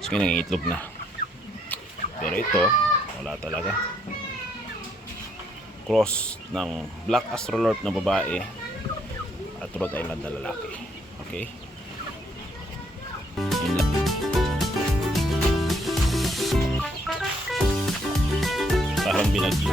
So nangingitlog na. Pero ito, wala talaga. Cross ng Black Astrolorp na babae at Rhode Island na lalaki. Okay? Yun lang. Parang binagyo.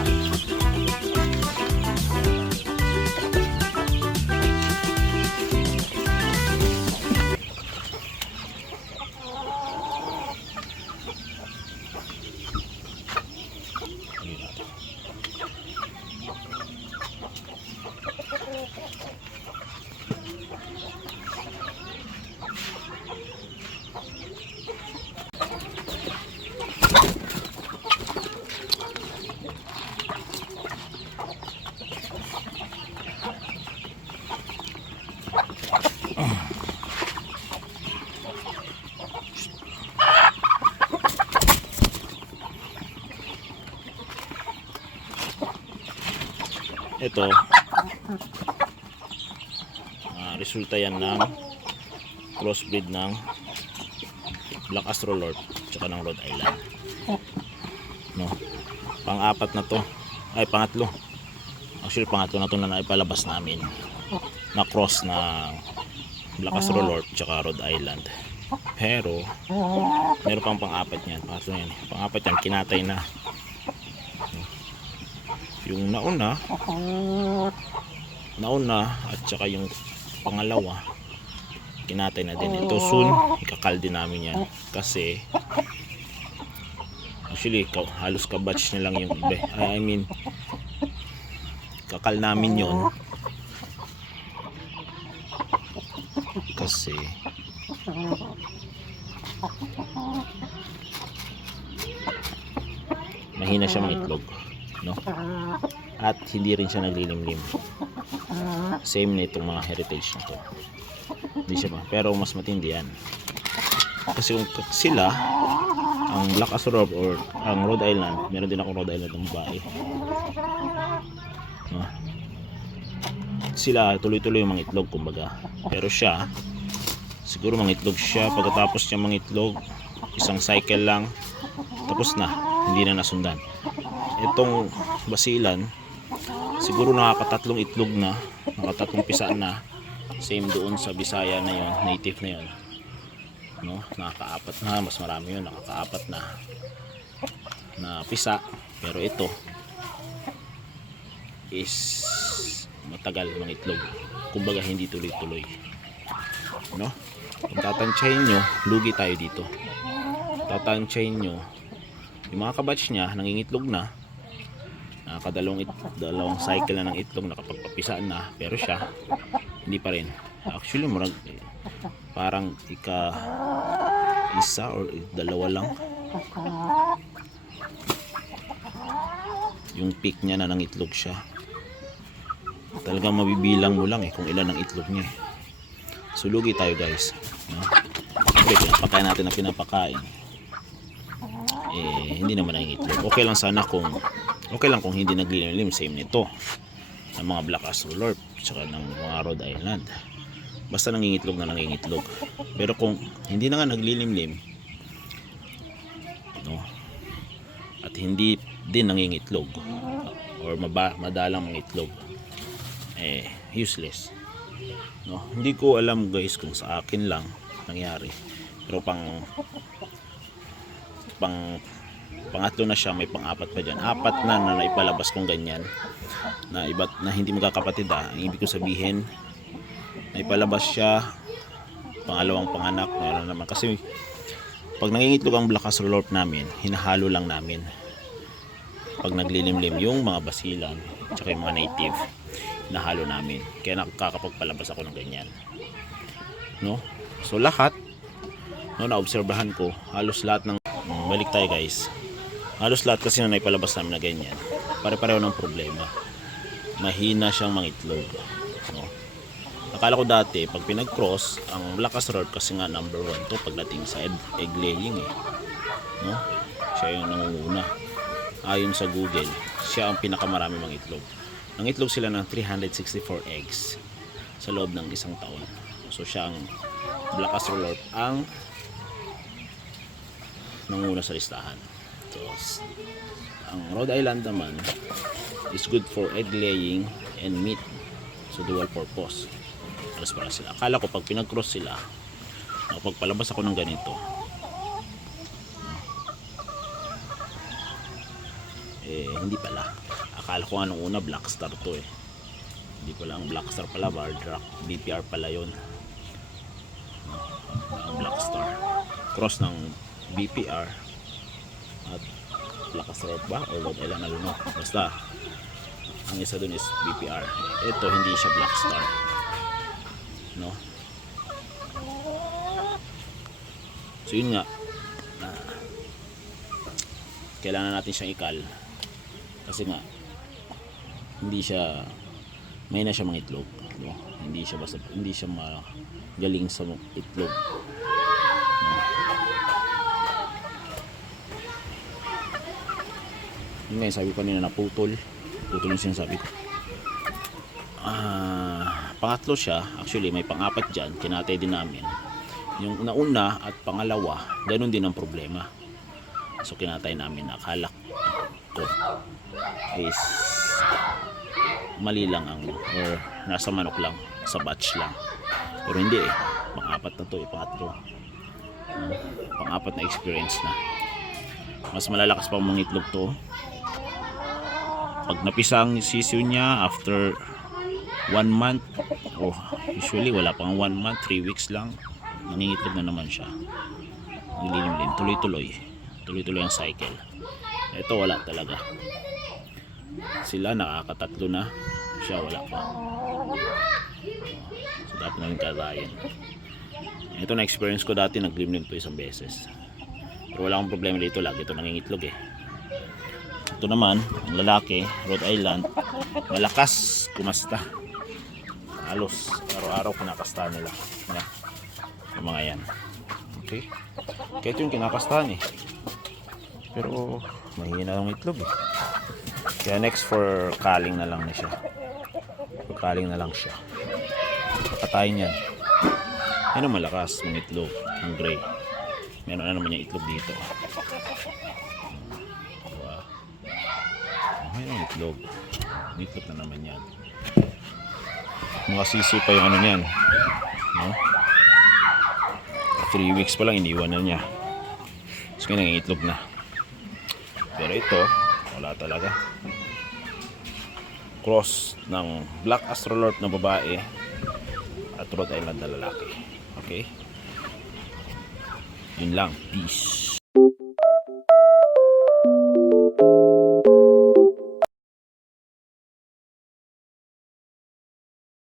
Ito resulta yan ng crossbreed ng Black Astrolorp tsaka ng Rhode Island, no? Pang-apat na to, ay pangatlo, actually pangatlo na to na naipalabas namin na cross na Black Astrolorp tsaka Rhode Island. Pero meron pang pang-apat yan, pangatlo yan, pang-apat yan kinatay na. Yung nauna at saka yung pangalawa kinatay na din. Ito soon ikakal din namin yan kasi actually halos kabatch na lang yung iba. I mean kakal namin yon kasi mahina siya mangitlog, no? At hindi rin siya naglilimlim. Same na itong mga heritage na to. Hindi siya ba? Pero mas matindi yan. Kasi kung sila, ang Black Astrolorp or ang Rhode Island, meron din akong Rhode Island ng babae. No? Sila tuloy-tuloy yung mangitlog kumbaga. Pero siya, siguro mangitlog siya. Pagkatapos niya mangitlog, isang cycle lang, tapos na. Hindi na nasundan. Itong basilan, siguro nakakatatlong itlog na, nakatatlong pisa na. Same doon sa Bisaya na yon, native na yon, no? Nakakaapat na, mas marami yun, nakakaapat na pisa. Pero ito is matagal mangitlog, kumbaga hindi tuloy-tuloy, no? Kung tatansyahin nyo, lugi tayo dito. Tatansyahin nyo yung mga kabatch niya, nangingitlog na, dalawang cycle na ng itlog, nakapagpapisa na, pero siya hindi pa rin. Actually parang isa or dalawa lang yung peak niya na nangitlog siya. Talagang mabibilang mo lang kung ilan ang itlog niya. So lugi tayo guys, no? Pinapakain natin na pinapakain, hindi naman nangingitlog. Okay lang kung hindi naglilimlim. Same nito ng mga Black Astrolorp saka ng mga Rhode Island, basta nangingitlog na nangingitlog. Pero kung hindi na nga naglilimlim, no, at hindi din nangingitlog or madalang mangitlog, useless, no? Hindi ko alam guys kung sa akin lang nangyari, pero pangatlo na siya, may pang-apat pa dyan. Apat na naipalabas kong ganyan na iba't na hindi magkakapatid. Ang ibig ko sabihin, naipalabas siya, pangalawang panganak, meron naman. Kasi pag nangingitlog ang Black Astrolorp namin, hinahalo lang namin. Pag naglilimlim yung mga basilan tsaka yung mga native, hinahalo namin. Kaya nakakapagpalabas ako ng ganyan, no? So lahat, no, naobserbahan ko, halos lahat ng balik tayo guys, halos lahat kasi na naipalabas namin na ganyan, pare-pareho ng problema. Mahina siyang mangitlog, no? Akala ko dati pag pinag-cross ang Black Astrolorp kasi nga number 1 to pagdating sa egg laying, no? Siya yung nangunguna. Ayon sa Google, siya ang pinakamarami mangitlog. Nangitlog sila ng 364 eggs sa loob ng isang taon. So siya ang Black Astrolorp ang nanguna sa listahan. So, ang Rhode Island naman is good for egg laying and meat. So dual purpose. Alas para sila. Akala ko pag pinag-cross sila, pagpalabas ako ng ganito, hindi pala. Akala ko nga nung una Black Star to Hindi pala ang Black Star pala, Bardrack. BPR pala yun. Ang Black Star. Cross ng BPR at Black Star ba? O Rhode Island, I don't know. Basta, ang isa dun is BPR. Ito, hindi siya Black Star. No? So yun nga, kailangan natin siyang ikal kasi nga hindi siya, may na siya mga itlog, no? Hindi siya basta, hindi siya magaling sa itlog, no? Yun nga, sabi ko kanina na putol yung sinasabi ko. Pangatlo siya, actually may pang-apat dyan, kinatay din namin. Yung nauna at pangalawa, ganun din ang problema. So kinatay namin, akala ko is mali lang ang, or nasa manok lang, sa batch lang. Pero hindi pang-apat na to, pangatlo. Pang-apat na experience na. Mas malalakas pa ang mga itlog to. Pag napisang sisiw niya after 1 month, usually wala pang 1 month, 3 weeks lang, nangingitlog na naman siya. Naglilimlim, tuloy-tuloy ang cycle. Ito wala talaga. Sila nakakatatlo na, siya wala pa. So dapat na rin katayin. Ito na experience ko dati, naglimlim to isang beses. Pero wala akong problema dito, lagi ito nangingitlog Ito naman, ang lalaki, Rhode Island, malakas kumasta. Halos araw-araw kinakastahan nila. Yung mga yan. Okay? Kaya ito yung kinakastahan Pero mahina ang itlog Kaya next for calling na lang siya. Calling na lang siya. Patayin yan. Yan ang malakas ng itlog, ng gray. Meron na naman yung itlog dito. Diba? Mayroon itlog. May itlog na naman yan. Mga sisi pa yung ano niyan, no? 3 weeks pa lang iniwan na niya. So kaya nangiitlog na. Pero ito wala talaga. Cross ng Black Astrolorp na babae at Rhode Island na lalaki. Okay, yun lang. Peace.